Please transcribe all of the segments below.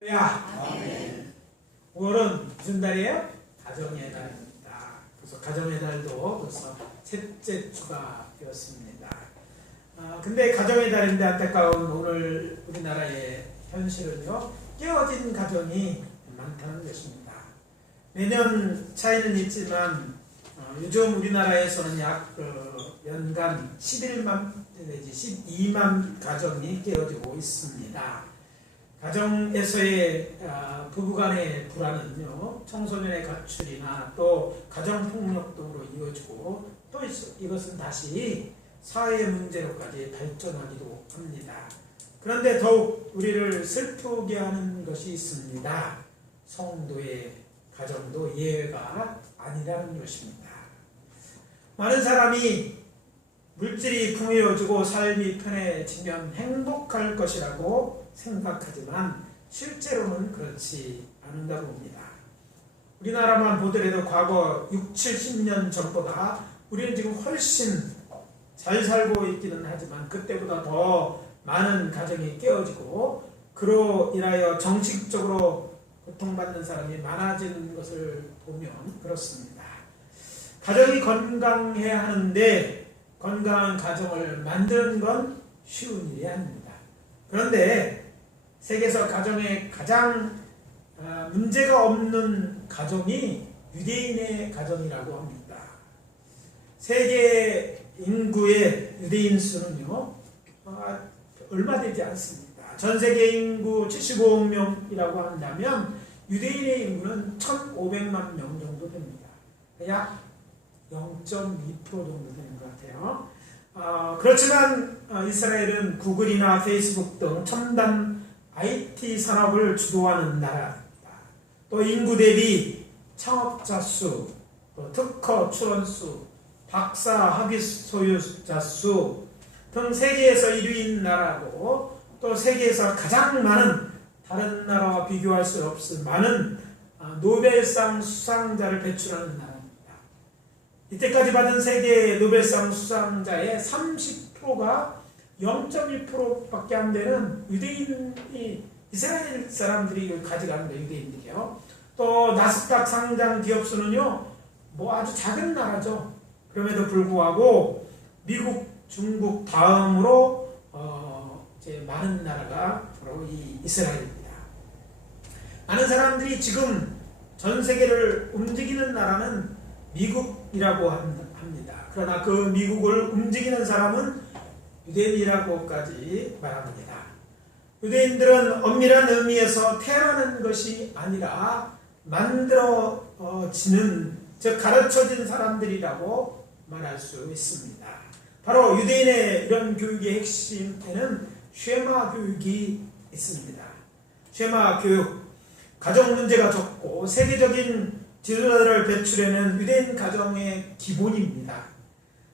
아멘. 5월은 무슨 달이에요? 가정의 달입니다. 그래서 가정의 달도 벌써 셋째 주가 되었습니다. 근데 가정의 달인데 안타까운 오늘 우리나라의 현실은요, 깨어진 가정이 많다는 것입니다. 매년 차이는 있지만 요즘 우리나라에서는 약 연간 11만 내지 12만 가정이 깨어지고 있습니다. 가정에서의 부부간의 불안은요, 청소년의 가출이나 또 가정폭력 등으로 이어지고 또 이것은 다시 사회 문제로까지 발전하기도 합니다. 그런데 더욱 우리를 슬프게 하는 것이 있습니다. 성도의 가정도 예외가 아니라는 것입니다. 많은 사람이 물질이 풍요해지고 삶이 편해지면 행복할 것이라고 생각하지만 실제로는 그렇지 않은다고 봅니다. 우리나라만 보더라도 과거 6, 70년 전보다 우리는 지금 훨씬 잘 살고 있기는 하지만 그때보다 더 많은 가정이 깨어지고 그로 인하여 정식적으로 고통받는 사람이 많아지는 것을 보면 그렇습니다. 가정이 건강해야 하는데 건강한 가정을 만드는 건 쉬운 일이 아닙니다. 그런데 세계에서 가정에 가장 문제가 없는 가정이 유대인의 가정이라고 합니다. 세계 인구의 유대인 수는요, 얼마 되지 않습니다. 전 세계 인구 75억 명이라고 한다면 유대인의 인구는 1,500만 명 정도 됩니다. 약 0.2% 정도 되는 것 같아요. 그렇지만 이스라엘은 구글이나 페이스북 등 첨단 IT 산업을 주도하는 나라입니다. 또 인구 대비 창업자 수, 또 특허 출원 수, 박사 학위 소유자 수 등 세계에서 1위인 나라고 또 세계에서 가장 많은 다른 나라와 비교할 수 없을 많은 노벨상 수상자를 배출하는 나라입니다. 이때까지 받은 세계 노벨상 수상자의 30%가 0.1%밖에 안 되는 유대인이 이스라엘 사람들이 가져가는 거예요. 유대인들이요. 또 나스닥 상장 기업 수는요, 아주 작은 나라죠. 그럼에도 불구하고 미국, 중국 다음으로 이제 많은 나라가 바로 이 이스라엘입니다. 많은 사람들이 지금 전 세계를 움직이는 나라는 미국이라고 합니다. 그러나 그 미국을 움직이는 사람은 유대인이라고까지 말합니다. 유대인들은 엄밀한 의미에서 태어나는 것이 아니라 만들어지는, 즉 가르쳐진 사람들이라고 말할 수 있습니다. 바로 유대인의 이런 교육의 핵심에는 쉐마 교육이 있습니다. 쉐마 교육, 가정 문제가 적고 세계적인 지도자들을 배출해낸 유대인 가정의 기본입니다.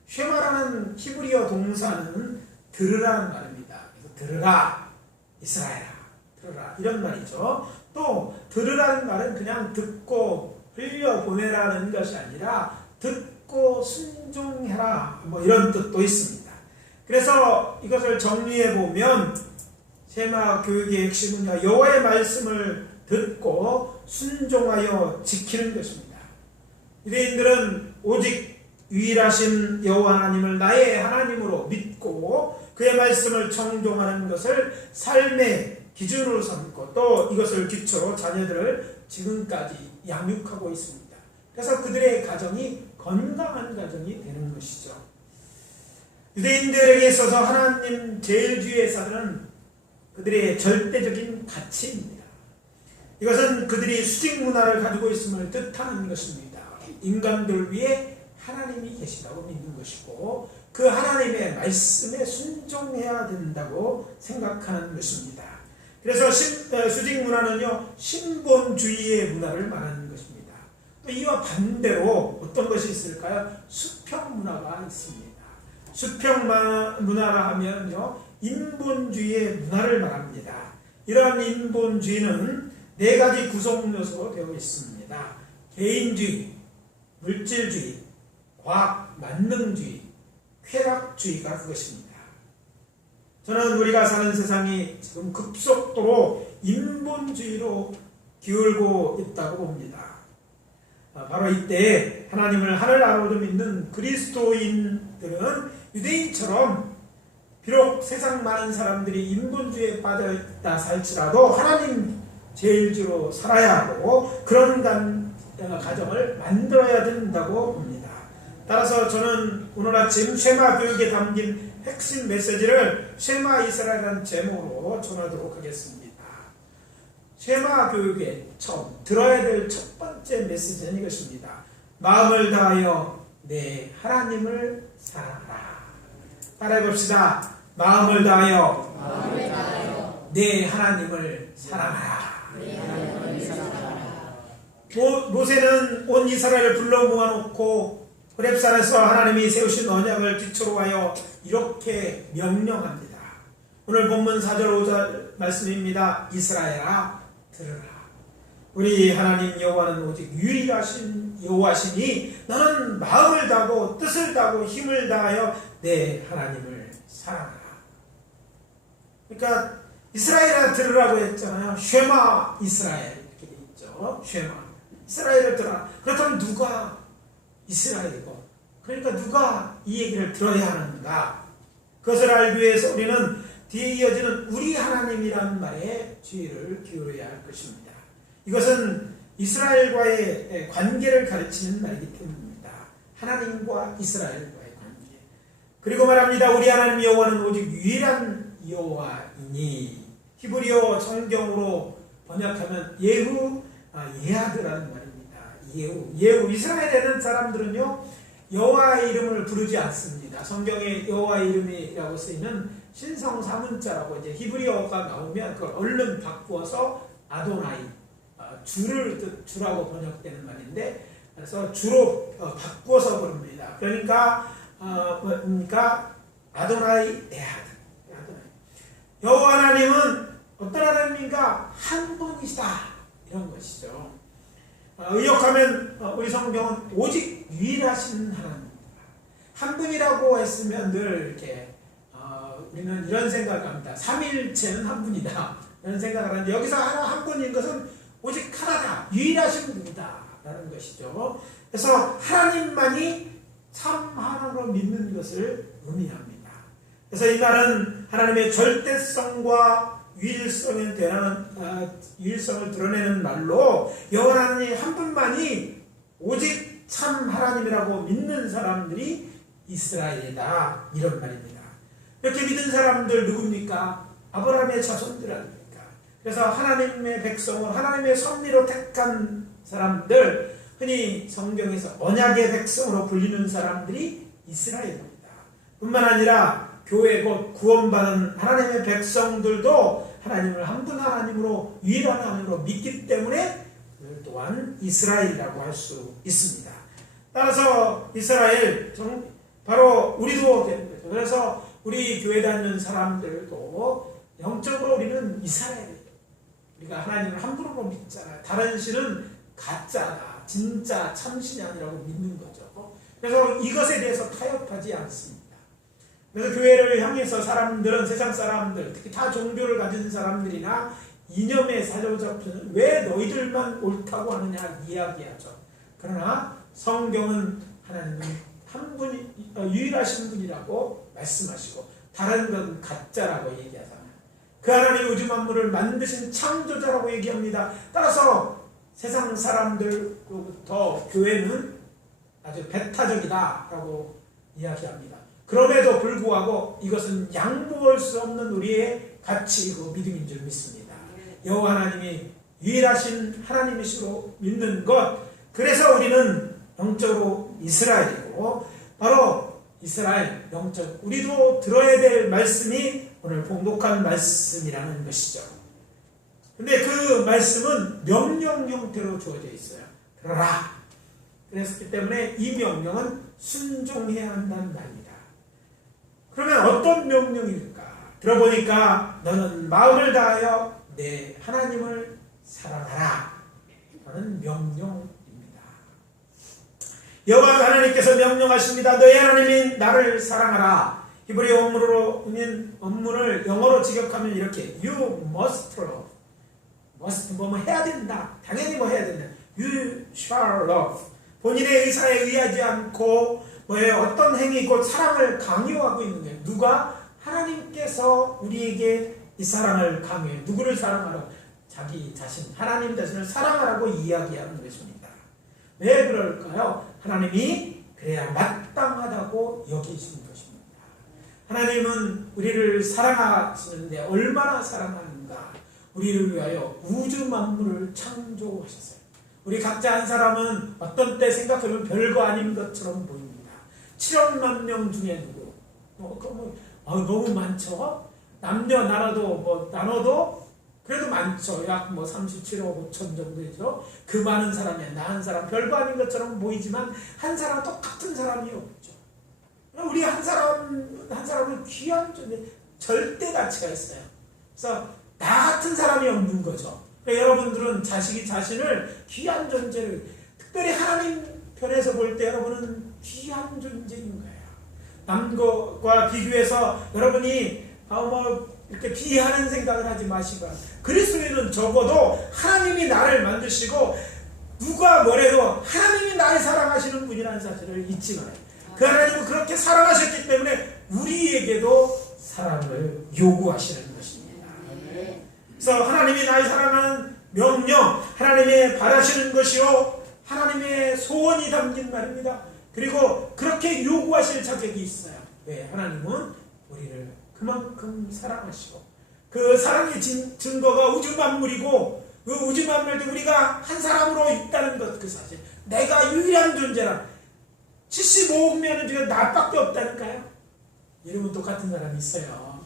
쉐마라는 히브리어 동사는 들으라는 말입니다. 그래서 들으라, 이스라엘아, 들으라, 이런 말이죠. 또 들으라는 말은 그냥 듣고 흘려보내라는 것이 아니라 듣고 순종해라, 이런 뜻도 있습니다. 그래서 이것을 정리해보면 쉐마 교육의 핵심은 여호와의 말씀을 듣고 순종하여 지키는 것입니다. 유대인들은 오직 유일하신 여호와 하나님을 나의 하나님으로 믿고 그의 말씀을 청종하는 것을 삶의 기준으로 삼고 또 이것을 기초로 자녀들을 지금까지 양육하고 있습니다. 그래서 그들의 가정이 건강한 가정이 되는 것이죠. 유대인들에게 있어서 하나님 제일주의의 사는 그들의 절대적인 가치입니다. 이것은 그들이 수직 문화를 가지고 있음을 뜻하는 것입니다. 인간들 위에 하나님이 계시다고 믿는 것이고 그 하나님의 말씀에 순종해야 된다고 생각하는 것입니다. 그래서 수직 문화는요, 신본주의의 문화를 말하는 것입니다. 또 이와 반대로 어떤 것이 있을까요? 수평 문화가 있습니다. 수평 문화라 하면요, 인본주의의 문화를 말합니다. 이러한 인본주의는 4가지 구성 요소로 되어 있습니다. 개인주의, 물질주의, 과학, 만능주의, 쾌락주의가 그것입니다. 저는 우리가 사는 세상이 지금 급속도로 인본주의로 기울고 있다고 봅니다. 바로 이때 하나님을 하늘 아버지로 믿는 그리스도인들은 유대인처럼 비록 세상 많은 사람들이 인본주의에 빠져있다 살지라도 하나님 제일주로 살아야 하고 그런 가정을 만들어야 된다고 봅니다. 따라서 저는 오늘 아침 쉐마 교육에 담긴 핵심 메시지를 쉐마 이스라엘이라는 제목으로 전하도록 하겠습니다. 쉐마 교육의 처음 들어야 될 첫 번째 메시지는 이것입니다. 마음을 다하여 내 하나님을 사랑하라. 따라해 봅시다. 마음을 다하여 내 하나님을 사랑하라. 모세는 온 이스라엘을 불러 모아놓고 호렙산에서 하나님이 세우신 언약을 기초로 하여 이렇게 명령합니다. 오늘 본문 4절 5절 말씀입니다. 이스라엘아 들으라. 우리 하나님 여호와는 오직 유일하신 여호와시니 너는 마음을 다하고 뜻을 다하고 힘을 다하여 내 하나님을 사랑하라. 그러니까 이스라엘아 들으라고 했잖아요. 쉐마 이스라엘 이렇게 돼 있죠. 쉐마 이스라엘을 들어라. 그렇다면 누가 이스라엘이고 그러니까 누가 이 얘기를 들어야 하는가? 그것을 알기 위해서 우리는 뒤에 이어지는 우리 하나님이라는 말에 주의를 기울여야 할 것입니다. 이것은 이스라엘과의 관계를 가르치는 말이기 때문입니다. 하나님과 이스라엘과의 관계. 그리고 말합니다. 우리 하나님 여호와는 오직 유일한 여호와이니. 히브리어 성경으로 번역하면 예하드라는 말입니다. 예후. 이스라엘에는 사람들은요 여호와의 이름을 부르지 않습니다. 성경에 여호와의 이름이라고 쓰이는 신성 사문자라고 이제 히브리어가 나오면 그걸 얼른 바꾸어서 아도나이 주라고 번역되는 말인데 그래서 주로 바꾸어서 부릅니다. 그러니까 아도나이 에하드. 여호와 하나님은 어떤 하나님인가? 한 분이시다 이런 것이죠. 의역하면 우리 성경은 오직 유일하신 하나님입니다. 한 분이라고 했으면 늘 이렇게 우리는 이런 생각을 합니다. 삼일체는 한 분이다 이런 생각을 하는데 여기서 한 분인 것은 오직 하나다 유일하신 분이다 라는 것이죠. 그래서 하나님만이 참 하나로 믿는 것을 의미합니다. 그래서 이 말은 하나님의 절대성과 유일성을 드러내는 말로 여호와 하나님 한 분만이 오직 참 하나님이라고 믿는 사람들이 이스라엘이다 이런 말입니다. 이렇게 믿은 사람들 누굽니까? 아브라함의 자손들 아닙니까? 그래서 하나님의 백성을 하나님의 섭리로 택한 사람들, 흔히 성경에서 언약의 백성으로 불리는 사람들이 이스라엘입니다. 뿐만 아니라 교회 곧 구원받은 하나님의 백성들도 하나님을 한 분 하나님으로 유일한 하나님으로 믿기 때문에 그들 또한 이스라엘이라고 할 수 있습니다. 따라서 이스라엘 바로 우리도 되는 거죠. 그래서 우리 교회 다니는 사람들도 영적으로 우리는 이스라엘이에요. 우리가 하나님을 한 분으로 믿잖아요. 다른 신은 가짜다, 진짜 참신이 아니라고 믿는 거죠. 그래서 이것에 대해서 타협하지 않습니다. 그래서 교회를 향해서 사람들은 세상 사람들, 특히 다 종교를 가진 사람들이나 이념에 사로잡혀는 왜 너희들만 옳다고 하느냐 이야기하죠. 그러나 성경은 하나님은 한 분이 유일하신 분이라고 말씀하시고 다른 건 가짜라고 얘기하잖아요. 그 하나님 우주 만물을 만드신 창조자라고 얘기합니다. 따라서 세상 사람들로부터 교회는 아주 배타적이다라고 이야기합니다. 그럼에도 불구하고 이것은 양보할 수 없는 우리의 가치이고 믿음인 줄 믿습니다. 여호와 하나님이 유일하신 하나님이시로 믿는 것, 그래서 우리는 영적으로 이스라엘이고 바로 이스라엘 영적 우리도 들어야 될 말씀이 오늘 봉독한 말씀이라는 것이죠. 근데 그 말씀은 명령 형태로 주어져 있어요. 들어라. 그랬기 때문에 이 명령은 순종해야 한다는 말입니다. 그러면 어떤 명령일까? 들어보니까 너는 마음을 다하여 내 하나님을 사랑하라 라는 명령입니다. 여호와 하나님께서 명령하십니다. 너희 하나님인 나를 사랑하라. 히브리 원문을 영어로 직역하면 이렇게 You must love. must 뭐 해야 된다. 당연히 뭐 해야 된다. You shall love. 본인의 의사에 의하지 않고 어떤 행위 곧 사랑을 강요하고 있는 거예요. 누가? 하나님께서 우리에게 이 사랑을 강요해요. 누구를 사랑하라고? 자기 자신, 하나님 자신을 사랑하라고 이야기하는 것입니다. 왜 그럴까요? 하나님이 그래야 마땅하다고 여기신 것입니다. 하나님은 우리를 사랑하시는데 얼마나 사랑하는가? 우리를 위하여 우주 만물을 창조하셨어요. 우리 각자 한 사람은 어떤 때 생각해보면 별거 아닌 것처럼 보입니다. 7억만 명 중에 누구? 너무 많죠? 남녀 나눠도 그래도 많죠. 약 37억 5천 정도 되죠. 그 많은 사람에 나 한 사람 별거 아닌 것처럼 보이지만 한 사람 똑같은 사람이 없죠. 우리 한 사람은 귀한 존재, 절대 가치가 있어요. 그래서 나 같은 사람이 없는 거죠. 그러니까 여러분들은 자신을 귀한 존재를, 특별히 하나님 편에서 볼 때 여러분은 귀한 존재인 거예요. 남과 비교해서 여러분이 이렇게 비하는 생각을 하지 마시고, 그리스도인은 적어도 하나님이 나를 만드시고 누가 뭐래도 하나님이 나를 사랑하시는 분이라는 사실을 잊지 말아요. 그 하나님은 그렇게 사랑하셨기 때문에 우리에게도 사랑을 요구하시는 것입니다. 그래서 하나님이 나를 사랑하는 명령, 하나님의 바라시는 것이요 하나님의 소원이 담긴 말입니다. 그리고 그렇게 요구하실 자격이 있어요. 왜? 하나님은 우리를 그만큼 사랑하시고, 그 사랑의 증거가 우주 만물이고, 그 우주 만물도 우리가 한 사람으로 있다는 것, 그 사실. 내가 유일한 존재라. 75억 명 중에 나밖에 없다니까요. 이름은 똑같은 사람이 있어요.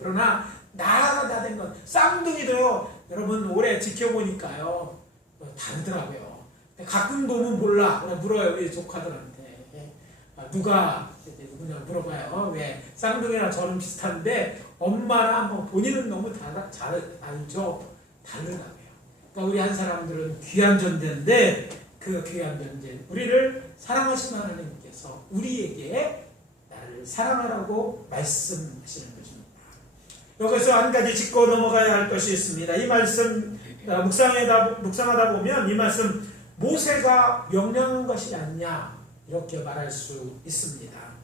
그러나 나라가 다 된 건, 쌍둥이도요, 여러분 올해 지켜보니까요, 다르더라고요. 가끔 보면 몰라. 물어요, 우리 조카들한테. 누구냐 물어봐요. 왜? 쌍둥이랑 저는 비슷한데 엄마랑 한번 본인은 너무 알죠? 다르다고요. 그러니까 우리 한 사람들은 귀한 존재인데, 그 귀한 존재, 우리를 사랑하시는 하나님께서 우리에게 나를 사랑하라고 말씀하시는 것입니다. 여기서 한 가지 짚고 넘어가야 할 것이 있습니다. 이 말씀 묵상하다 보면 이 말씀, 모세가 명령한 것이 아니냐 이렇게 말할 수 있습니다.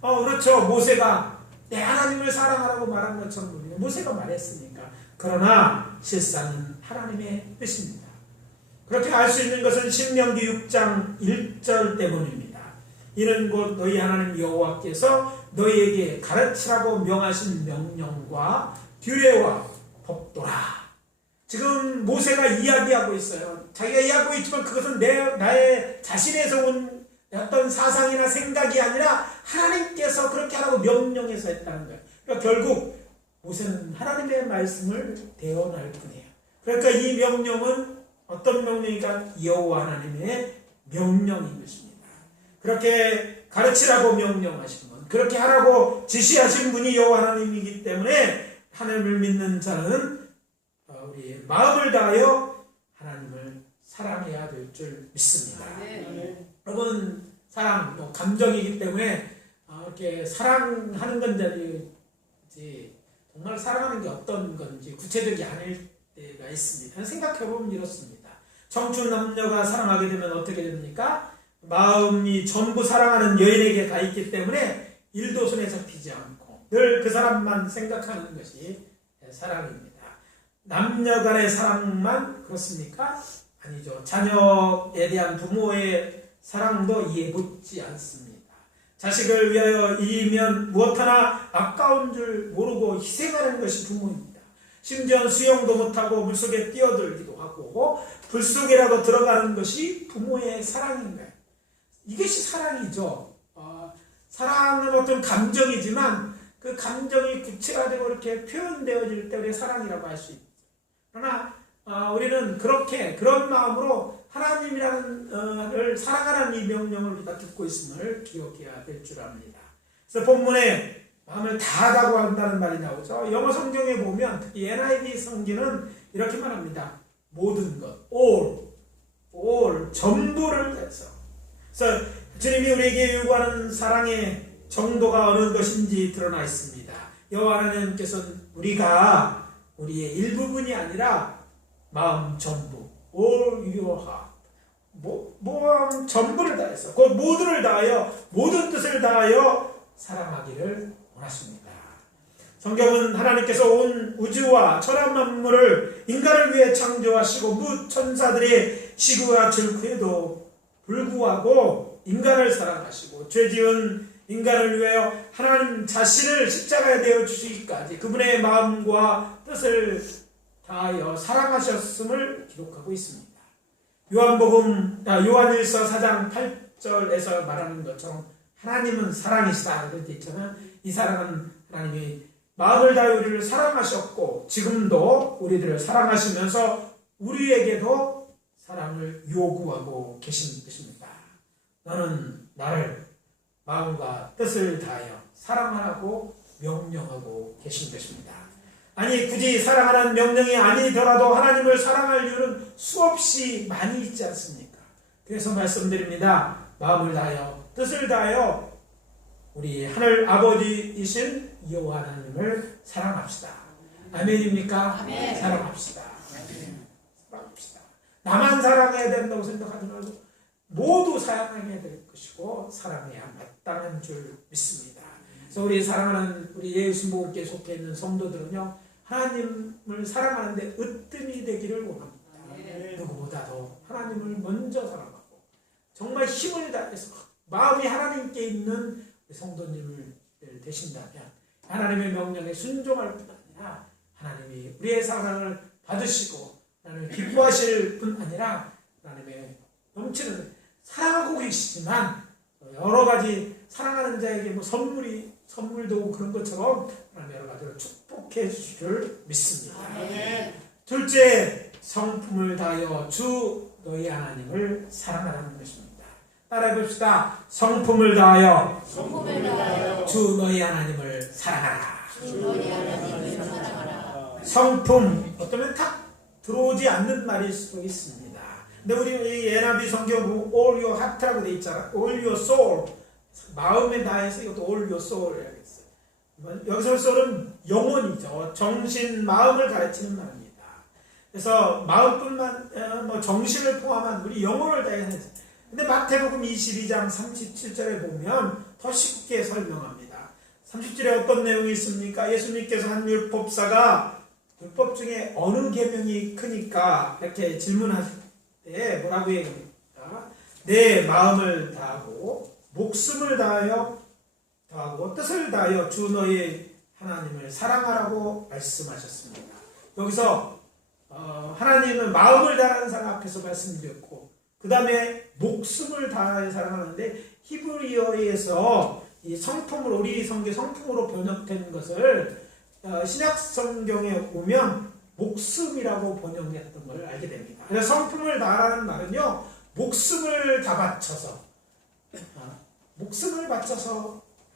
그렇죠. 모세가 내 하나님을 사랑하라고 말한 것처럼 모세가 말했으니까. 그러나 실상은 하나님의 뜻입니다. 그렇게 알 수 있는 것은 신명기 6장 1절 때문입니다. 이는 곧 너희 하나님 여호와께서 너희에게 가르치라고 명하신 명령과 규례와 법도라. 지금 모세가 이야기하고 있어요. 자기가 이야기하고 있지만 그것은 나의 자신에서 온 어떤 사상이나 생각이 아니라 하나님께서 그렇게 하라고 명령해서 했다는 거예요. 그러니까 결국 모세는 하나님의 말씀을 대언할 뿐이에요. 그러니까 이 명령은 어떤 명령이니까 여호와 하나님의 명령인 것입니다. 그렇게 가르치라고 명령하신 분, 그렇게 하라고 지시하신 분이 여호와 하나님이기 때문에 하나님을 믿는 자는 우리의 마음을 다하여 하나님을 사랑해야 될 줄 믿습니다. 여러분, 사랑, 감정이기 때문에 이렇게 사랑하는 건지 정말 사랑하는 게 어떤 건지 구체적이 아닐 때가 있습니다. 생각해보면 이렇습니다. 청춘 남녀가 사랑하게 되면 어떻게 됩니까? 마음이 전부 사랑하는 여인에게 가 있기 때문에 일도 손에 잡히지 않고 늘 그 사람만 생각하는 것이 사랑입니다. 남녀 간의 사랑만 그렇습니까? 아니죠. 자녀에 대한 부모의 사랑도 이해 못지 않습니다. 자식을 위하여 이면 무엇 하나 아까운 줄 모르고 희생하는 것이 부모입니다. 심지어 수영도 못하고 물속에 뛰어들기도 하고 불속에라도 들어가는 것이 부모의 사랑인 거예요. 이것이 사랑이죠. 사랑은 어떤 감정이지만 그 감정이 구체화되고 이렇게 표현되어질 때 우리가 사랑이라고 할 수 있죠. 그러나 우리는 그런 마음으로 하나님이라는 사랑하라는 이 명령을 우리가 듣고 있음을 기억해야 될 줄 압니다. 그래서 본문에 마음을 다하다고 한다는 말이 나오죠. 영어 성경에 보면 특히 NIV 성경은 이렇게 말합니다. 모든 것, all, 전부를 해서. 그래서 주님이 우리에게 요구하는 사랑의 정도가 어느 것인지 드러나 있습니다. 여호와 하나님께서는 우리가 우리의 일부분이 아니라 마음 전부, all your heart, 마음 전부를 다해서, 그 모두를 다하여, 모든 뜻을 다하여 사랑하기를 원하십니다. 성경은 하나님께서 온 우주와 천하 만물을 인간을 위해 창조하시고 무 천사들의 지구와 질투에도 불구하고 인간을 사랑하시고 죄지은 인간을 위하여 하나님 자신을 십자가에 내어 주시기까지 그분의 마음과 뜻을 다하여 사랑하셨음을 기록하고 있습니다. 요한일서 4장 8절에서 말하는 것처럼 하나님은 사랑이시다 그런 데 있잖아요. 이 사랑은 하나님이 마음을 다해 우리를 사랑하셨고 지금도 우리들을 사랑하시면서 우리에게도 사랑을 요구하고 계신 것입니다. 너는 나를 마음과 뜻을 다하여 사랑하라고 명령하고 계신 것입니다. 아니 굳이 사랑하라는 명령이 아니더라도 하나님을 사랑할 이유는 수없이 많이 있지 않습니까? 그래서 말씀드립니다. 마음을 다하여 뜻을 다하여 우리 하늘 아버지이신 여호와 하나님을 사랑합시다. 아멘입니까? 아멘. 사랑합시다. 사랑합시다. 나만 사랑해야 된다고 생각하지 말고 모두 사랑해야 될 것이고 사랑해야 마땅한 줄 믿습니다. 그래서 우리 사랑하는 우리 예수님께 속해 있는 성도들은요, 하나님을 사랑하는데 으뜸이 되기를 원합니다. 누구보다도 하나님을 먼저 사랑하고 정말 힘을 다해서 마음이 하나님께 있는 성도님을 되신다면 하나님의 명령에 순종할 뿐 아니라 하나님이 우리의 사랑을 받으시고 하나님을 기뻐하실 뿐 아니라 하나님의 넘치는 사랑하고 계시지만 여러 가지 사랑하는 자에게 선물도 그런 것처럼 하나님 여러 가지로 축복해 주실 줄 믿습니다. 둘째, 성품을 다하여 주 너희 하나님을 사랑하라는 것입니다. 따라해 봅시다. 성품을 다하여 주 너희 하나님을 사랑하라. 성품, 어쩌면 탁 들어오지 않는 말일 수도 있습니다. 근데 우리 예나비 성경 all your heart라고 돼 있잖아. all your soul. 마음에 다해서 이것도 all your soul 이야기했어요. 여기서 soul은 영혼이죠. 정신, 마음을 가르치는 말입니다. 그래서 마음뿐만 정신을 포함한 우리 영혼을 다해서. 근데 마태복음 22장 37절에 보면 더 쉽게 설명합니다. 30절에 어떤 내용이 있습니까? 예수님께서 한 율법사가 율법 중에 어느 계명이 크니까 이렇게 질문하실 때 뭐라고 얘기합니까? 내 마음을 다하고 목숨을 다하여 뜻을 다하여 주 너희 하나님을 사랑하라고 말씀하셨습니다. 여기서 하나님은 마음을 다하는 사람 앞에서 말씀드렸고 그 다음에 목숨을 다하여 사랑하는데 히브리어에서 이 성품으로 우리 성경 성품으로 번역된 것을 신약 성경에 보면 목숨이라고 번역했던 걸 알게 됩니다. 그래서 성품을 다하라는 말은요, 목숨을 다 바쳐서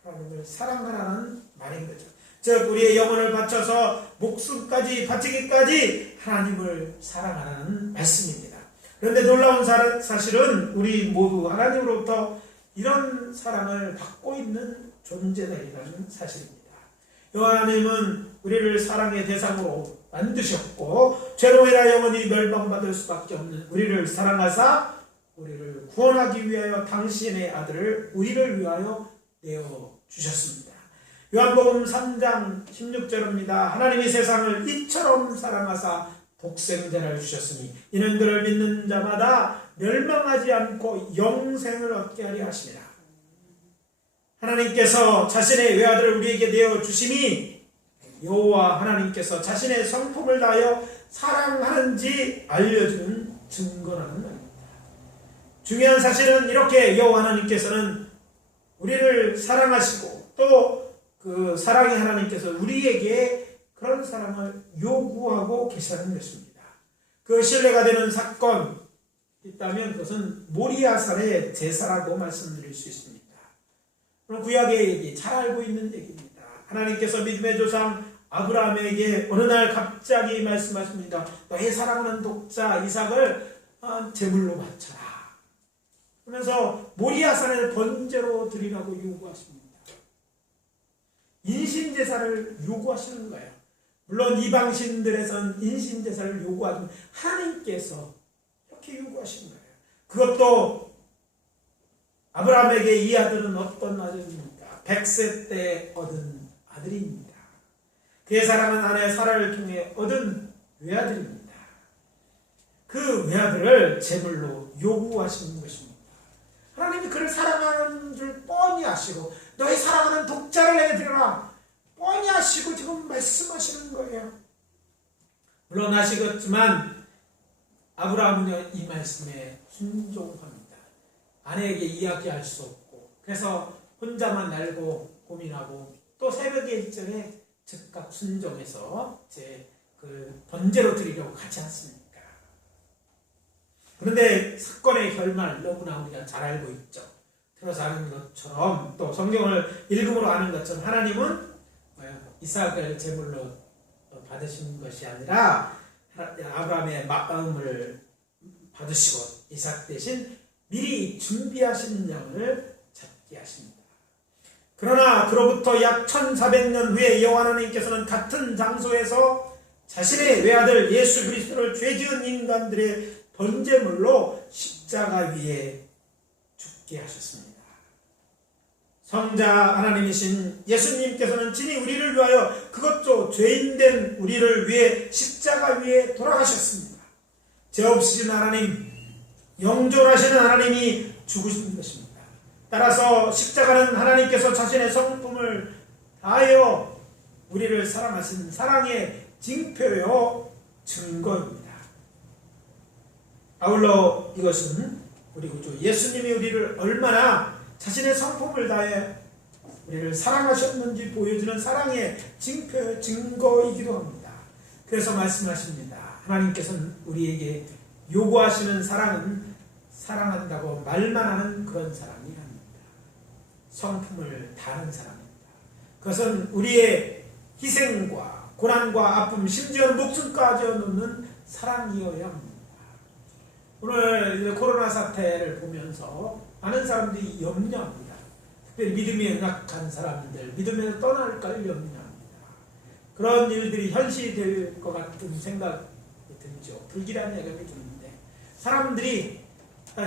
하나님을 사랑하라는 말인 거죠. 즉 우리의 영혼을 바쳐서 목숨까지 바치기까지 하나님을 사랑하라는 말씀입니다. 그런데 놀라운 사실은 우리 모두 하나님으로부터 이런 사랑을 받고 있는 존재들이라는 사실입니다. 하나님은 우리를 사랑의 대상으로 만드셨고 죄로 인하여 영원히 멸망받을 수밖에 없는 우리를 사랑하사 우리를 구원하기 위하여 당신의 아들을 우리를 위하여 내어주셨습니다. 요한복음 3장 16절입니다. 하나님이 세상을 이처럼 사랑하사 독생자를 주셨으니 이는 그를 믿는 자마다 멸망하지 않고 영생을 얻게 하려 하시니라. 하나님께서 자신의 외아들을 우리에게 내어주심이 여호와 하나님께서 자신의 성품을 다하여 사랑하는지 알려주는 증거라는 말입니다. 중요한 사실은 이렇게 여호와 하나님께서는 우리를 사랑하시고 또 그 사랑의 하나님께서 우리에게 그런 사랑을 요구하고 계시다는 것입니다. 그 신뢰가 되는 사건 있다면 그것은 모리아산의 제사라고 말씀드릴 수 있습니다. 그럼 구약의 얘기 잘 알고 있는 얘기입니다. 하나님께서 믿음의 조상 아브라함에게 어느 날 갑자기 말씀하십니다. 너의 사랑하는 독자 이삭을 제물로 바쳐라. 그러면서 모리아산을 번제로 드리라고 요구하십니다. 인신제사를 요구하시는 거예요. 물론 이방신들에선 인신제사를 요구하지만 하나님께서 이렇게 요구하신 거예요. 그것도 아브라함에게 이 아들은 어떤 아들입니까? 100세 때 얻은 아들입니다. 그의 사랑하는 아내 사라를 통해 얻은 외아들입니다. 그 외아들을 제물로 요구하시는 것입니다. 하나님이 그를 사랑하는 줄 뻔히 아시고 너희 사랑하는 독자를 내게 드려라 뻔히 아시고 지금 말씀하시는 거예요. 물론 아시겠지만 아브라함은 이 말씀에 순종합니다. 아내에게 이야기할 수 없고 그래서 혼자만 날고 고민하고 또 새벽에 일정에 즉각 순종해서 그 번제로 드리려고 가지 않습니까? 그런데 사건의 결말 너무나 우리가 잘 알고 있죠. 들어서 아는 것처럼 또 성경을 읽음으로 아는 것처럼 하나님은 이삭을 제물로 받으신 것이 아니라 아브라함의 마음을 받으시고 이삭 대신 미리 준비하신 양을 잡게 하십니다. 그러나 그로부터 약 1400년 후에 여호와 하나님께서는 같은 장소에서 자신의 외아들 예수 그리스도를 죄지은 인간들의 번제물로 십자가 위에 죽게 하셨습니다. 성자 하나님이신 예수님께서는 친히 우리를 위하여 그것도 죄인된 우리를 위해 십자가 위에 돌아가셨습니다. 죄 없으신 하나님, 영존하시는 하나님이 죽으신 것입니다. 따라서 십자가는 하나님께서 자신의 성품을 다하여 우리를 사랑하신 사랑의 징표요 증거입니다. 아울러 이것은 우리 구주 예수님이 우리를 얼마나 자신의 성품을 다해 우리를 사랑하셨는지 보여주는 사랑의 징표요 증거이기도 합니다. 그래서 말씀하십니다. 하나님께서는 우리에게 요구하시는 사랑은 사랑한다고 말만 하는 그런 사랑이 아닙니다. 성품을 다하는 사랑입니다. 그것은 우리의 희생과 고난과 아픔 심지어는 목숨까지 얻는 사랑이어야 합니다. 오늘 코로나 사태를 보면서 많은 사람들이 염려합니다. 특별히 믿음이 연약한 사람들, 믿음에서 떠날까를 염려합니다. 그런 일들이 현실이 될 것 같은 생각이 들죠. 불길한 예감이 드는데 사람들이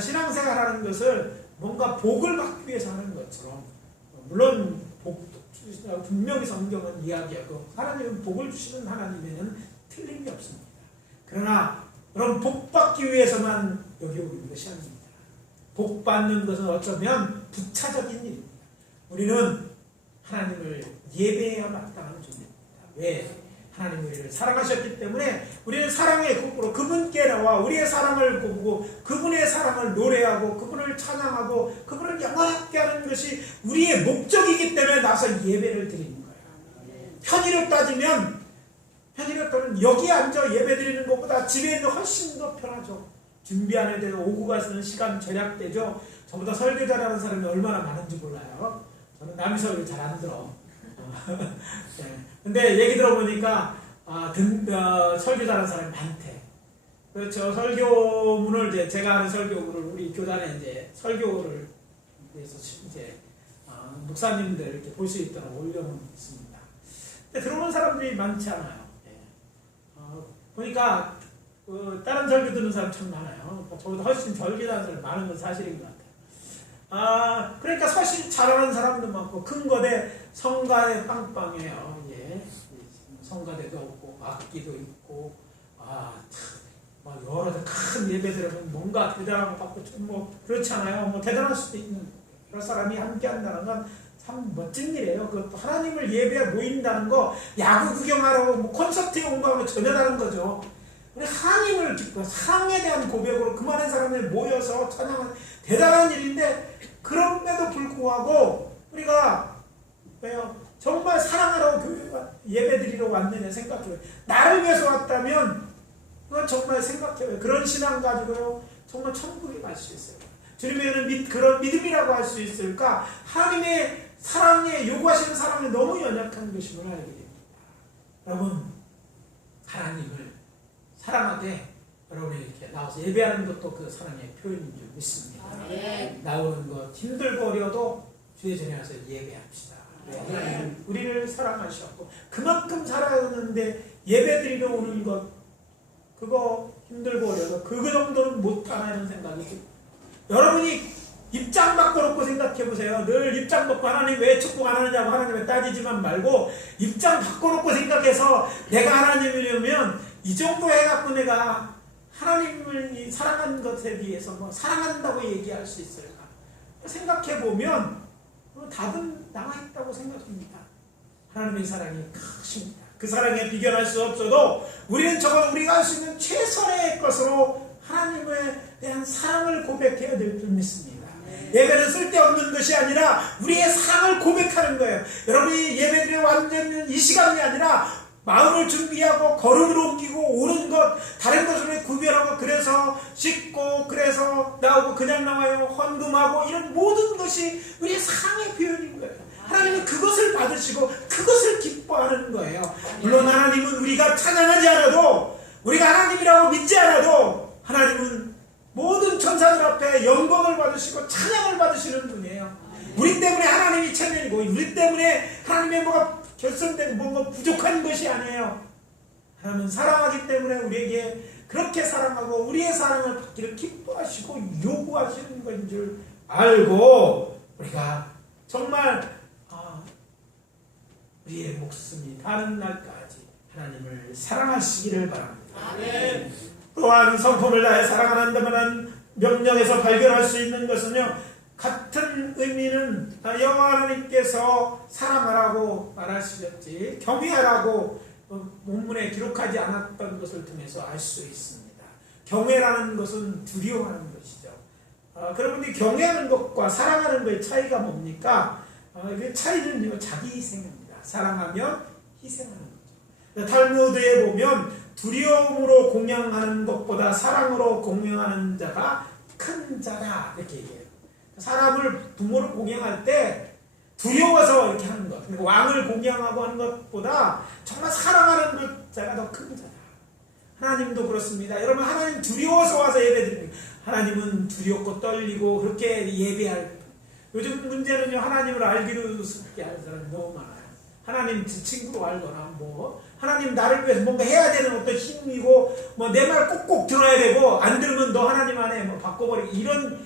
신앙생활하는 것을 뭔가 복을 받기 위해서 하는 것처럼 물론 분명히 성경은 이야기하고 하나님은 복을 주시는 하나님에는 틀림이 없습니다. 그러나 그런 복 받기 위해서만 여기 오는 것이 아닙니다. 복 받는 것은 어쩌면 부차적인 일입니다. 우리는 하나님을 예배해야 마땅한 존재입니다. 왜? 하나님 우리를 사랑하셨기 때문에 우리는 사랑의 곡으로 그분께 나와 우리의 사랑을 고부고 그분의 사랑을 노래하고 그분을 찬양하고 그분을 영원하게 하는 것이 우리의 목적이기 때문에 나서 예배를 드리는 거예요. 편의로 따지면 여기 앉아 예배 드리는 것보다 집에 있는 훨씬 더 편하죠. 준비 안 해도 오고 가서는 시간 절약되죠. 저보다 설교 잘하는 사람이 얼마나 많은지 몰라요. 저는 남의 설교 잘 안 들어. 네. 근데 얘기 들어보니까 설교 잘하는 사람이 많대. 그렇죠. 설교문을 제가 하는 설교문을 우리 교단에 이제 설교를 위해서 이제 목사님들 이렇게 볼 수 있도록 올려놓은 있습니다. 근데 들어오는 사람들이 많지 않아요. 보니까 다른 설교 듣는 사람 참 많아요. 저보다 훨씬 설교 잘하는 사람이 많은 건 사실인 것 같아요. 그러니까 사실 잘하는 사람도 많고 큰 거대 성가대 빵빵해요. 예. 성가대도 없고 악기도 있고 참 여러 큰 예배들은 뭔가 대단한 것 같고 뭐 그렇지 않아요. 뭐 대단할 수도 있는 여러 사람이 함께 한다는 건 참 멋진 일이에요. 그것도 하나님을 예배에 모인다는 거 야구 구경하러 뭐 콘서트에 온 거하고 전혀 다른 거죠. 우리 하나님을 듣고 사랑에 대한 고백으로 그 많은 사람들이 모여서 찬양하는 대단한 일인데 그럼에도 불구하고 우리가 왜요? 정말 사랑하러 예배 드리러 왔느냐 생각해요. 나를 위해서 왔다면 그건 정말 생각해요. 그런 신앙 가지고요 정말 천국에 갈 수 있어요. 주님에는 그런 믿음이라고 할 수 있을까? 하나님의 사랑에 요구하시는 사랑이 너무 연약한 것임을 알게 됩니다. 여러분 하나님을 사랑하되 여러분이 이렇게 나와서 예배하는 것도 그 사랑의 표현인 줄 믿습니다. 나오는 것 힘들고 어려도 주의 전에 와서 예배합시다. 하나님은 우리를 사랑하셨고 그만큼 사랑하는데 예배드리러 오는 것 그거 힘들고 어려서 그 정도는 못 가나 이런 생각이 듭니다. 여러분이 입장 바꿔놓고 생각해보세요. 늘 입장 바꿔 하나님 왜 축복 안 하느냐고 하나님을 따지지만 말고 입장 바꿔놓고 생각해서 내가 하나님이려면 이 정도 해갖고 내가 하나님을 사랑하는 것에 비해서 뭐 사랑한다고 얘기할 수 있을까 생각해보면 답은 남아있다고 생각합니다. 하나님의 사랑이 크십니다. 그 사랑에 비견할 수 없어도 우리는 적어도 우리가 할 수 있는 최선의 것으로 하나님에 대한 사랑을 고백해야 될 줄 믿습니다. 예배는 쓸데없는 것이 아니라 우리의 사랑을 고백하는 거예요. 여러분이 예배드리러 왔는 이 시간이 아니라 마음을 준비하고 걸음을 옮기고 오는 것 다른 것으로 구별하고 그래서 씻고 그래서 나오고 그냥 나와요 헌금하고 이런 모든 것이 우리의 사랑의 표현인 거예요. 하나님은 그것을 받으시고 그것을 기뻐하는 거예요. 물론 하나님은 우리가 찬양하지 않아도 우리가 하나님이라고 믿지 않아도 하나님은 모든 천사들 앞에 영광을 받으시고 찬양을 받으시는 분이에요. 우리 때문에 하나님이 체면이고 우리 때문에 하나님의 뭐가 결손되고 뭔가 부족한 것이 아니에요. 하나님은 사랑하기 때문에 우리에게 그렇게 사랑하고 우리의 사랑을 받기를 기뻐하시고 요구하시는 것인 줄 알고 우리가 정말 우리의 목숨이 다른 날까지 하나님을 사랑하시기를 바랍니다. 아멘. 또한 성품을 다해 사랑한다는 명령에서 발견할 수 있는 것은요. 같은 의미는 여호와 하나님께서 사랑하라고 말하시겠지 경외하라고 본문에 기록하지 않았던 것을 통해서 알 수 있습니다. 경외라는 것은 두려워하는 것이죠. 그러면 경외하는 것과 사랑하는 것의 차이가 뭡니까? 그 차이는 자기 희생입니다. 사랑하면 희생하는 거죠. 탈무드에 보면 두려움으로 공양하는 것보다 사랑으로 공양하는 자가 큰 자라 이렇게 얘기해요. 사람을 부모를 공양할 때 두려워서 이렇게 하는 것. 그러니까 왕을 공양하고 하는 것보다 정말 사랑하는 자가 더 큰 자다. 하나님도 그렇습니다. 여러분 하나님 두려워서 와서 예배드립니다. 하나님은 두렵고 떨리고 그렇게 예배할 요즘 문제는요. 하나님을 알기로 스럽게 하는 사람이 너무 많아요. 하나님 친구로 알거나 뭐 하나님 나를 위해서 뭔가 해야 되는 어떤 힘이고 뭐 내 말 꼭꼭 들어야 되고 안 들으면 너 하나님 안에 뭐 바꿔버리고 이런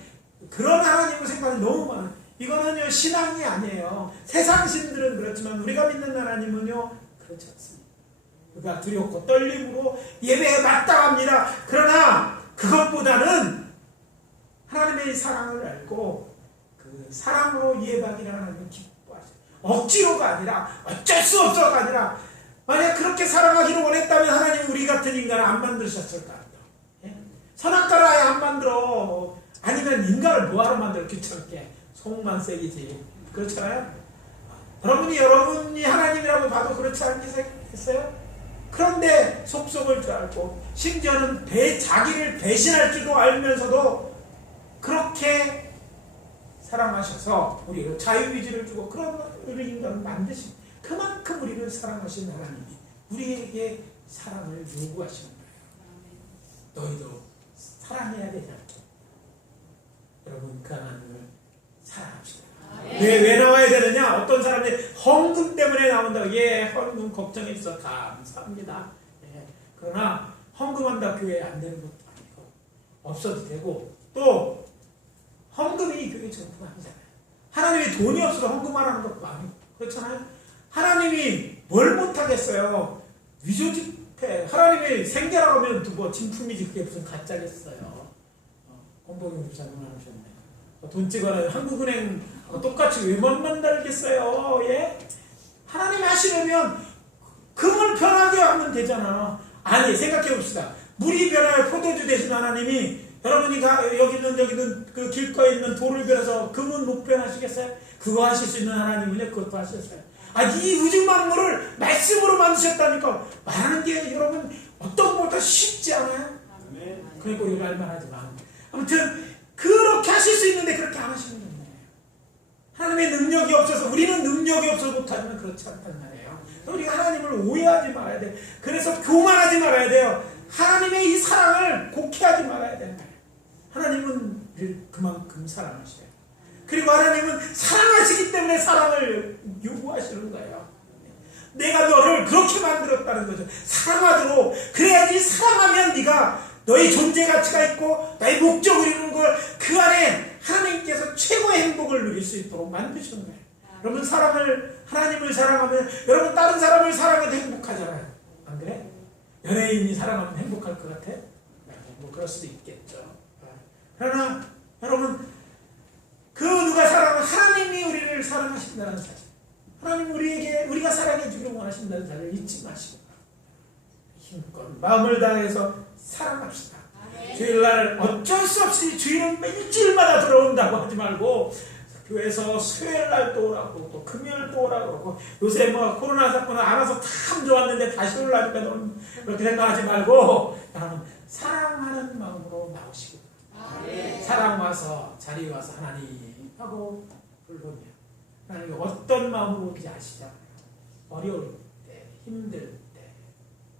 그런 하나님을 생각하는 너무 많아요. 이거는요 신앙이 아니에요. 세상 신들은 그렇지만 우리가 믿는 하나님은요 그렇지 않습니다. 그가 두렵고 떨림으로 예배에 마땅합니다. 그러나 그것보다는 하나님의 사랑을 알고 그 사랑으로 예배하기를 하나님은 기뻐하세요. 억지로가 아니라 어쩔 수 없어가 아니라 만약 그렇게 사랑하기를 원했다면 하나님은 우리 같은 인간을 안 만드셨을까? 선악과를 아예 안 만들어. 아니면 인간을 뭐하러 만들어 귀찮게 속만 세기지. 그렇잖아요. 여러분이 하나님이라고 봐도 그렇지 않겠어요? 그런데 속속을 줄 알고 심지어는 자기를 배신할 줄도 알면서도 그렇게 사랑하셔서 우리를 자유의지를 주고 그런 우리 인간을 만드신 그만큼 우리를 사랑하신 하나님이 우리에게 사랑을 요구하시는 거예요. 너희도 사랑해야 되지 않겠냐. 여러분 그 하나님을 사랑합시다. 왜 나와야 되느냐? 어떤 사람들이 헌금 때문에 나온다고. 예, 헌금 걱정해 주셔서 감사합니다. 예, 그러나 헌금한다 교회에 안 되는 것도 아니고 없어도 되고 또 헌금이 교회 정품 아니잖아요. 하나님이 돈이 없어도 헌금하라는 것도 아니고 그렇잖아요. 하나님이 뭘 못하겠어요. 위조지폐 하나님이 생계라고 하면 뭐 진품이지 그게 무슨 가짜겠어요. 공복용 부사님 하셨네. 돈 찍어라 한국은행 똑같이 왜 못 만들겠어요? 예? 하나님 하시려면 금을 변하게 하면 되잖아. 아니 생각해 봅시다. 물이 변할 포도주 대신 하나님이 여러분이 여기는 그 길거리에 있는 돌을 변해서 금은 못 변하시겠어요? 그거 하실 수 있는 하나님은요 그것도 하셨어요. 이 우주 만물을 말씀으로 만드셨다니까 말하는 게 여러분 어떤 것보다 쉽지 않아요? 그러니까 우리가 할 만하지만 아무튼 그렇게 하실 수 있는데 그렇게 안 하시는 거예요. 하나님의 능력이 없어서 우리는 능력이 없어서 못하지만 그렇지 않단 말이에요. 우리가 하나님을 오해하지 말아야 돼요. 그래서 교만하지 말아야 돼요. 하나님의 이 사랑을 곡해하지 말아야 돼요. 하나님은 그만큼 사랑하셔요. 그리고 하나님은 사랑하시기 때문에 사랑을 요구하시는 거예요. 내가 너를 그렇게 만들었다는 거죠. 사랑하도록. 그래야지 사랑하면 네가 너의 존재 가치가 있고 너의 목적을 이루는 걸 그 안에 하나님께서 최고의 행복을 누릴 수 있도록 만드시는 거예요. 여러분 하나님을 사랑하면 여러분 다른 사람을 사랑해도 행복하잖아요. 안 그래? 연예인이 사랑하면 행복할 것 같아? 뭐 그럴 수도 있겠죠. 그러나 여러분 누가 사랑하면 하나님이 우리를 사랑하신다는 사실, 하나님 우리가 사랑해 주기를 원하신다는 사실을 잊지 마시고 힘껏 마음을 다해서 사랑합시다. 주일날 어쩔 수 없이 주일은 일주일마다 들어온다고 하지 말고 교회에서 수요일날 또 오라고 또 금요일 또 오라고 그러고, 요새 뭐 코로나 사건을 알아서 참 좋았는데 다시 올라니까 너무 그렇게 생각하지 말고 여러분 사랑하는 마음으로 나오시고 사랑 와서 자리에 와서 하나님하고 불러내요. 하나님이 어떤 마음으로 오는지 아시잖아요. 어려울 때 힘들 때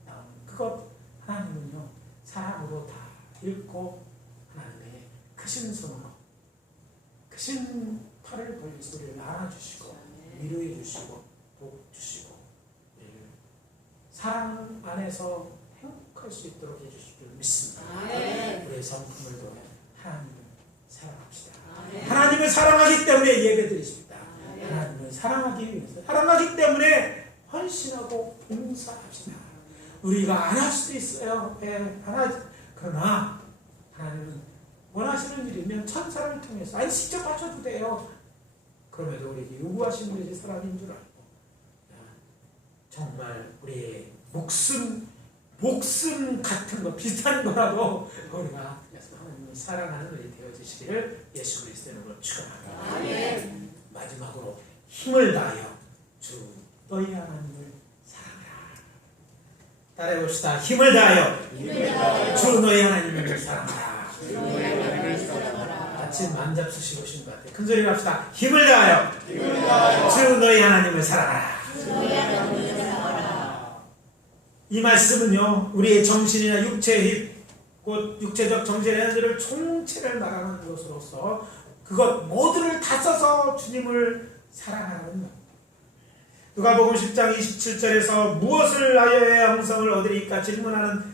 나오는 그것 하나님은요 사랑으로 다 읽고 하나님의 크신 손으로 크신 팔을 벌리서 우리를 안아주시고 위로해 주시고 복 주시고 사랑 안에서 행복할 수 있도록 해주실 줄 믿습니다. 우리의 성품을 통해 하나님을 사랑합시다. 하나님을 사랑하기 때문에 예배드리십니다. 하나님을 사랑하기 위해서 사랑하기 때문에 헌신하고 봉사합시다. 우리가 안 할 수도 있어요. 그러나 하나님은 원하시는 일이면 천사를 통해서 아니 직접 하셔도 돼요. 그럼에도 우리에게 요구하시는 것이 사랑인 줄 알고 정말 우리의 목숨 같은 거 비슷한 거라도 우리가 하나님을 사랑하는 우리 되어지시기를 예수 그리스도의 이름으로 축원합니다. 마지막으로 힘을 다하여 주 너희 하나님을 따라해봅시다. 힘을 다하여 주 너희 하나님을 사랑하라. 같이 맘 잡수시고 오신 것 같아요. 큰 소리로 합시다. 힘을 다하여 주 너희 하나님을 사랑하라. 이 말씀은요 우리의 정신이나 육체의 힘, 곧 육체적 정신의 에너지를 총체를 말하는 것으로서 그것 모두를 다 써서 주님을 사랑하는 것. 누가복음 10장 27절에서 무엇을 하여야 영생을 얻으리까 질문하는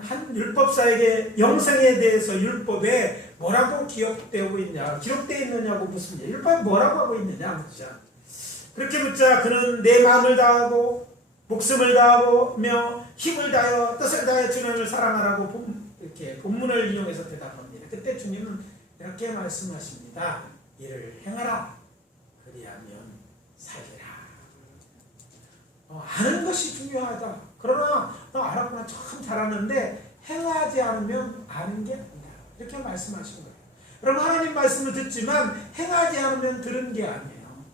한 율법사에게 영생에 대해서 율법에 뭐라고 기록되어 있느냐고 묻습니다. 율법에 뭐라고 하고 있느냐 묻자. 그렇게 묻자 그는 내 마음을 다하고 목숨을 다하며 힘을 다하여 뜻을 다하여 주님을 사랑하라고 이렇게 본문을 이용해서 대답합니다. 그때 주님은 이렇게 말씀하십니다. 이를 행하라. 그리하면 살리라. 아는 것이 중요하다. 그러나 알았구나 참 잘하는데 행하지 않으면 아는 게 아니다. 이렇게 말씀하신 거예요. 여러분 하나님 말씀을 듣지만 행하지 않으면 들은 게 아니에요.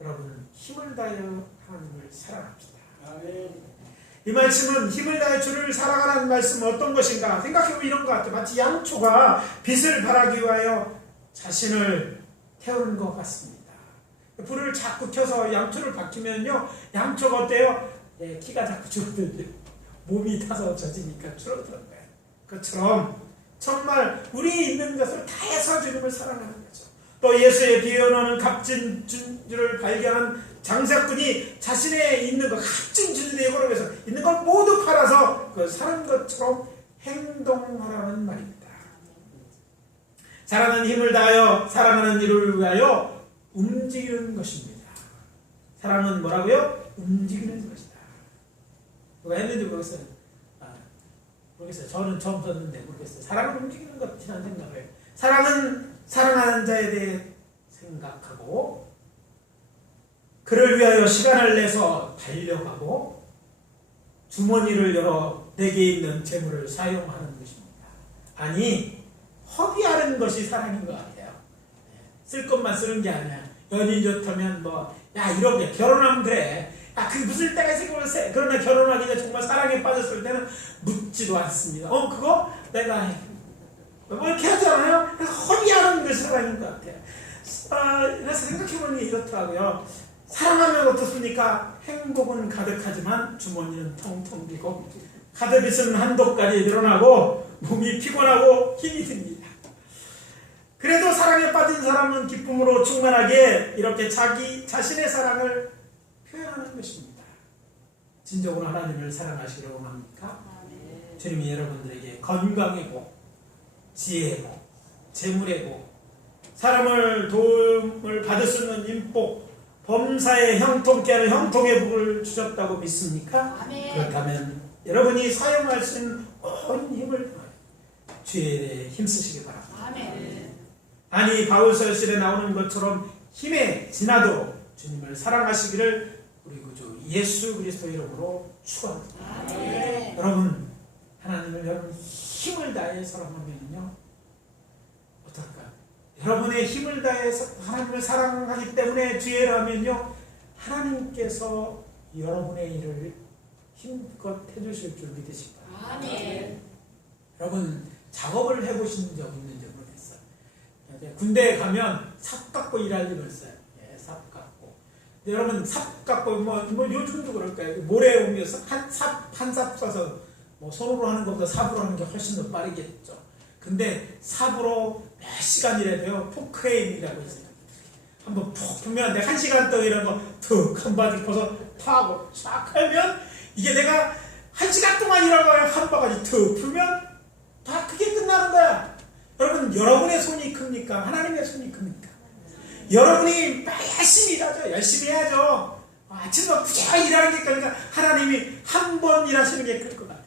여러분 힘을 다하여 하나님을 사랑합시다. 이 말씀은 힘을 다해 주를 사랑하라는 말씀은 어떤 것인가 생각해보면 이런 것 같아요. 마치 양초가 빛을 발하기 위하여 자신을 태우는 것 같습니다. 불을 자꾸 켜서 양초를 밝히면요 양초가 어때요? 키가 자꾸 줄어들죠. 몸이 타서 젖으니까 줄어드는 거예요. 그것처럼 정말 우리 있는 것을 다해서 주님을 사랑하는 거죠. 또 예수의 비유는 값진 진주를 발견한 장사꾼이 자신의 있는 것 값진 진주의 거룩에서 있는 걸 모두 팔아서 그 사는 것처럼 행동하라는 말입니다. 사랑하는 힘을 다하여 사랑하는 일을 위하여 움직이는 것입니다. 사랑은 뭐라고요? 움직이는 것이다. 누가 했는지 모르겠어요. 모르겠어요. 저는 처음 썼는데 모르겠어요. 사랑은 움직이는 것이라는 생각을 해요. 사랑은 사랑하는 자에 대해 생각하고 그를 위하여 시간을 내서 달려가고 주머니를 열어 내게 있는 재물을 사용하는 것입니다. 아니 허비하는 것이 사랑인 것 같아요. 쓸 것만 쓰는 게 아니야. 연인 좋다면 야 이렇게 결혼하면 그래. 그게 무슨 때가 있으면 그러나 결혼하기 전에 정말 사랑에 빠졌을 때는 묻지도 않습니다. 그거 내가 해. 뭐 이렇게 하잖아요. 그래서 허비하는 것이 사랑인 것 같아요. 그래서 생각해보니 이렇더라고요. 사랑하면 어떻습니까? 행복은 가득하지만 주머니는 텅텅 비고 카드빚은 한도까지 늘어나고 몸이 피곤하고 힘이 듭니다. 그래도 사랑에 빠진 사람은 기쁨으로 충만하게 이렇게 자기 자신의 사랑을 표현하는 것입니다. 진정으로 하나님을 사랑하시기를 원합니까? 주님이 여러분들에게 건강의 복, 지혜의 복, 재물의 복, 사람을 도움을 받을 수 있는 인복, 범사에 형통케 하는 형통의 복을 주셨다고 믿습니까? 아멘. 그렇다면 여러분이 사용할 수 있는 온 힘을 주의 일에 힘쓰시기 바랍니다. 아멘. 아니 바울서실에 나오는 것처럼 힘에 지나도록 주님을 사랑하시기를 우리 구주 예수 그리스도 이름으로 축원합니다. 아멘. 여러분 하나님을 여러분 힘을 다해 사랑하면요 어떨까? 여러분의 힘을 다해서 하나님을 사랑하기 때문에 주의를 하면요 하나님께서 여러분의 일을 힘껏 해주실 줄 믿으시기 바랍니다. 아멘. 여러분 작업을 해보신 적 있는지 모르겠어요. 군대에 가면 삽 갖고 일할 일을 써요. 예, 삽 갖고. 근데 여러분 삽 갖고 뭐 요즘도 그럴까요? 모래 옮겨서 한 삽 써서 뭐 손으로 하는 것보다 삽으로 하는 게 훨씬 더 빠르겠죠. 근데 삽으로 몇 시간 일해야 돼요. 포크레인이라고 있어요. 한번 푹 풀면 내가 1시간 동안 이런 거 툭 한 바지 벗어 타고 쫙 하면 이게 내가 1시간 동안 일하고 한 바가지 툭 풀면 다 그게 끝나는 거야. 여러분 여러분의 손이 큽니까? 하나님의 손이 큽니까? 여러분이 열심히 일하죠. 열심히 해야죠. 아침부터 부지런히 일하는 게 그러니까 하나님이 한 번 일하시는 게 클 것 같아요.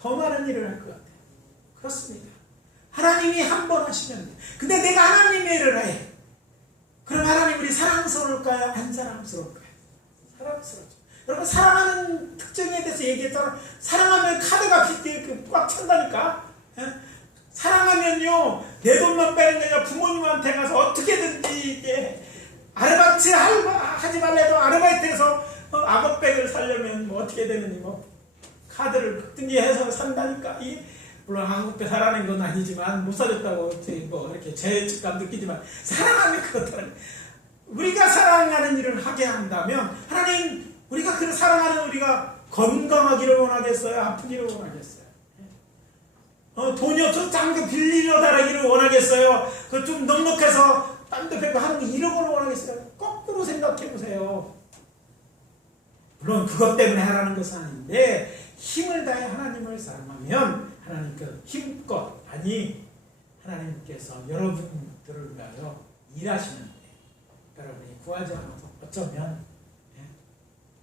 더 많은 일을 할 것 같아요. 그렇습니다. 하나님이 한 번 하시면 돼요. 근데 내가 하나님의 일을 해. 그럼 하나님 우리 사랑스러울까요? 안 사랑스러울까요? 사랑스럽죠. 여러분 사랑하는 특징에 대해서 얘기했잖아. 사랑하면 카드가 꽉 찬다니까. 사랑하면요 내 돈만 빼는 게 아니라 부모님한테 가서 어떻게든지 이게 아르바이트 하지 말래도 아르바이트해서 악어백을 사려면 뭐 어떻게 되는지 뭐 카드를 극등기해서 산다니까. 이게 물론 한국배 사라는 건 아니지만 못 사줬다고 뭐 이렇게 죄책감 느끼지만 사랑하면 그렇다는 우리가 사랑하는 일을 하게 한다면 하나님 우리가 그 사랑하는 우리가 건강하기를 원하겠어요? 아프기를 원하겠어요? 돈이 없어서 딴거 빌리려 다니기를 원하겠어요? 그 좀 넉넉해서 딴 데 뺏고 하는 거 이런 걸 원하겠어요? 거꾸로 생각해 보세요. 물론 그것 때문에 하라는 것은 아닌데 힘을 다해 하나님을 사랑하면 하나님께서 힘껏 아니 하나님께서 여러분들을 위하여 일하시는데 여러분이 구하지 않아서 어쩌면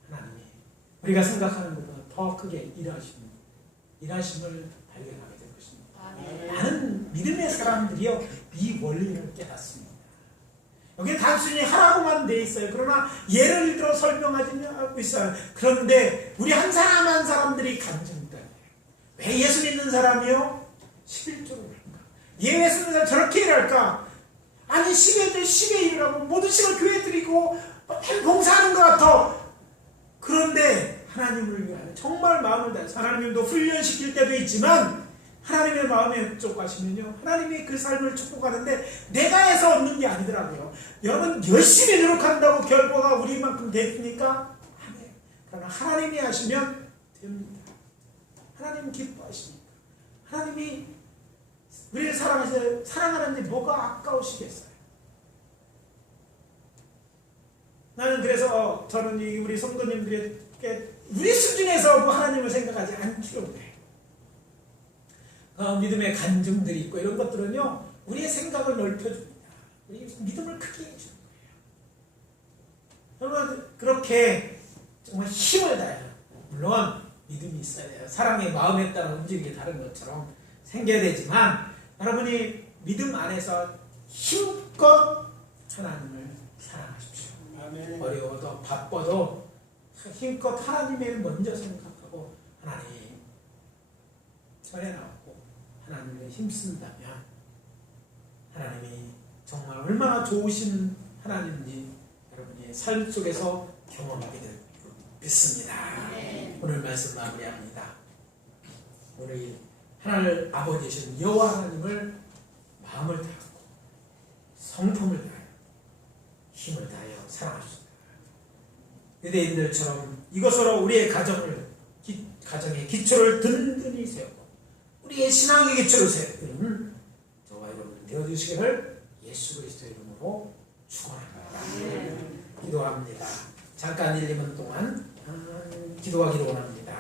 하나님이 우리가 생각하는 것보다 더 크게 일하심을 발견하게 될 것입니다. 아멘. 많은 믿음의 사람들이요 이 원리를 깨닫습니다. 여기 단순히 하라고만 돼 있어요. 그러나 예를 들어 설명하지 않고 있어요. 그런데 우리 한 사람 한 사람들이 간증돼요. 왜 예수 믿는 사람이요? 11조를 할까? 예수 믿는 사람 저렇게 일할까? 아니 10에 일을 하고 모든 시간 교회 드리고 봉사하는 것 같아. 그런데 하나님을 위하여 정말 마음을 다해서 하나님도 훈련시킬 때도 있지만 하나님의 마음에 쫓가시면요 하나님이 그 삶을 축복하는데 내가 해서 얻는 게 아니더라고요. 여러분 열심히 노력한다고 결과가 우리만큼 됩니까? 아니에요. 그러나 하나님이 하시면 됩니다. 하나님 기뻐하십니까? 하나님이 우리를 사랑하는데 뭐가 아까우시겠어요? 나는 그래서 저는 우리 성도님들에게 우리 수준에서 뭐 하나님을 생각하지 않기로 해. 믿음의 간증들이 있고 이런 것들은요 우리의 생각을 넓혀줍니다. 우리 믿음을 크게 해주는 거예요. 여러분 그렇게 정말 힘을 다해요. 물론 믿음이 있어야 돼요. 사랑의 마음에 따라 움직이게 다른 것처럼 생겨야 되지만 여러분이 믿음 안에서 힘껏 하나님을 사랑하십시오. 아멘. 어려워도 바빠도 힘껏 하나님을 먼저 생각하고 하나님 전에 나오고 하나님을 힘쓴다면 하나님이 정말 얼마나 좋으신 하나님인지 여러분의 삶 속에서 경험하게 될 줄 믿습니다. 네. 오늘 말씀 마무리합니다. 우리 하나님 아버지이신 여호와 하나님을 마음을 다하고 성품을 다하여 힘을 다하여 사랑하십시다. 유대인들처럼 이것으로 우리의 가정의 기초를 든든히 세우고 우리의 신앙의 기초를 세우는 저와 여러분 되어주시옵소서. 이루시기를 예수 그리스도 이름으로 축원합니다. 기도합니다. 잠깐 1-2분 동안 기도하기로 원합니다.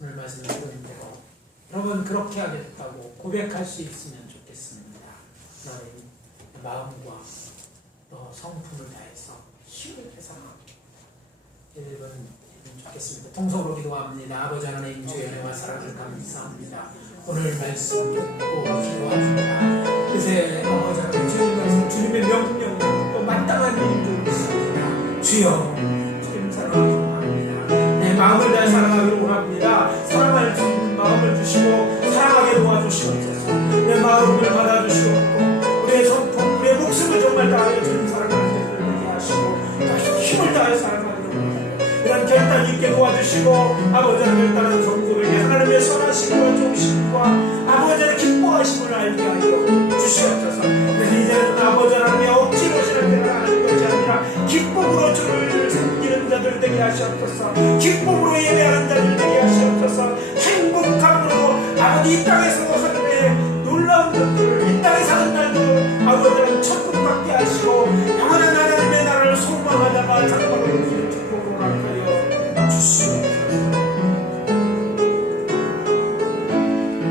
오늘 말씀 들은 대로 여러분 그렇게 하겠다고 고백할 수 있으면 좋겠습니다. 나의 마음과 또 성품을 다해서 힘을 해서 1분 좋겠습니다. 통성으로 기도합니다. 아버지 하나님 주의 은혜와 사랑을 감사합니다. 오늘 말씀 듣고 기도합니다. 이제 아버지 하나님 주의 말씀 주님의 명령 또 마땅한 일인 줄 믿습니다. 주여 주님 사랑하기로 합니다. 내 마음을 다해 사랑하기로 원합니다. 사랑할 수 있는 마음을 주시고 사랑하게 도와주시옵소서. 내 마음을 받아주시옵고 우리의 성품 우리의 목숨을 정말 다하여 주님 사랑하는 데를 되게 하시고 다시 힘을 다해 사랑하기로 원합니다. 이런 결단 있게 도와주시고 아버지의 결단한 성도에게 하나님의 선하심과忠심과 아버지의 기뻐하심을 알게 하여 주시옵소서. 그래서 이제는 아버지 하나님의 억지로 신앙생활하는 것이 아니라 기쁨으로 주를 섬기는 자들 되게 하시옵소서. 기쁨으로 예배하는 자들 되게 하시옵소서. 행복함으로 아버지 이 땅에서 하늘의 놀라운 것들을 이 땅에 사는 날도 아버지는 천국 받게 하시고 영원한 하나님의 나라를 소망하다가 장막으로 길을 축복으로 하여 주시옵소서.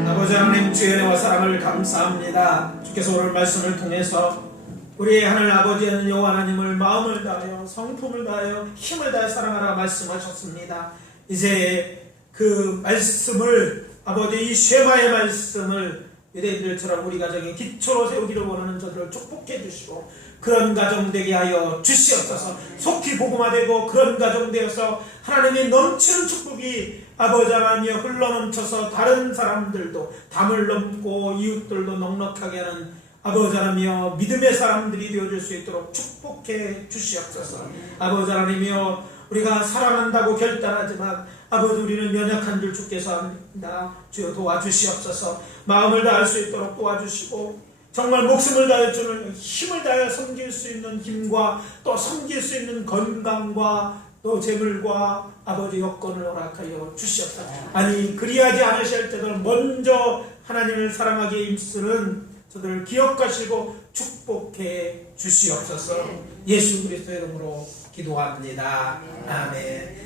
아버지 하나님 주의 은혜와 사랑을 감사합니다. 주께서 오늘 말씀을 통해서 우리의 하늘 아버지는 여호와 하나님을 마음을 다하여 성품을 다하여 힘을 다하여 사랑하라 말씀하셨습니다. 이제 그 말씀을 아버지 이 쉐마의 말씀을 유대인들처럼 우리 가정의 기초로 세우기를 원하는 저들을 축복해 주시고 그런 가정 되게 하여 주시옵소서. 속히 복음화되고 그런 가정 되어서 하나님의 넘치는 축복이 아버지 하나님이 흘러넘쳐서 다른 사람들도 담을 넘고 이웃들도 넉넉하게 하는 아버지 하나님이여 믿음의 사람들이 되어줄 수 있도록 축복해 주시옵소서. 아버지 하나님이여 우리가 사랑한다고 결단하지만 아버지 우리는 연약한 줄 주께서 합니다. 주여 도와주시옵소서. 마음을 다할 수 있도록 도와주시고 정말 목숨을 다해 주는 힘을 다해 섬길 수 있는 힘과 또 섬길 수 있는 건강과 또 재물과 아버지 여건을 허락하여 주시옵소서. 아니 그리하지 않으실 때도 먼저 하나님을 사랑하기에 힘쓰는 저들을 기억하시고 축복해 주시옵소서. 예수 그리스도의 이름으로 기도합니다. 아멘.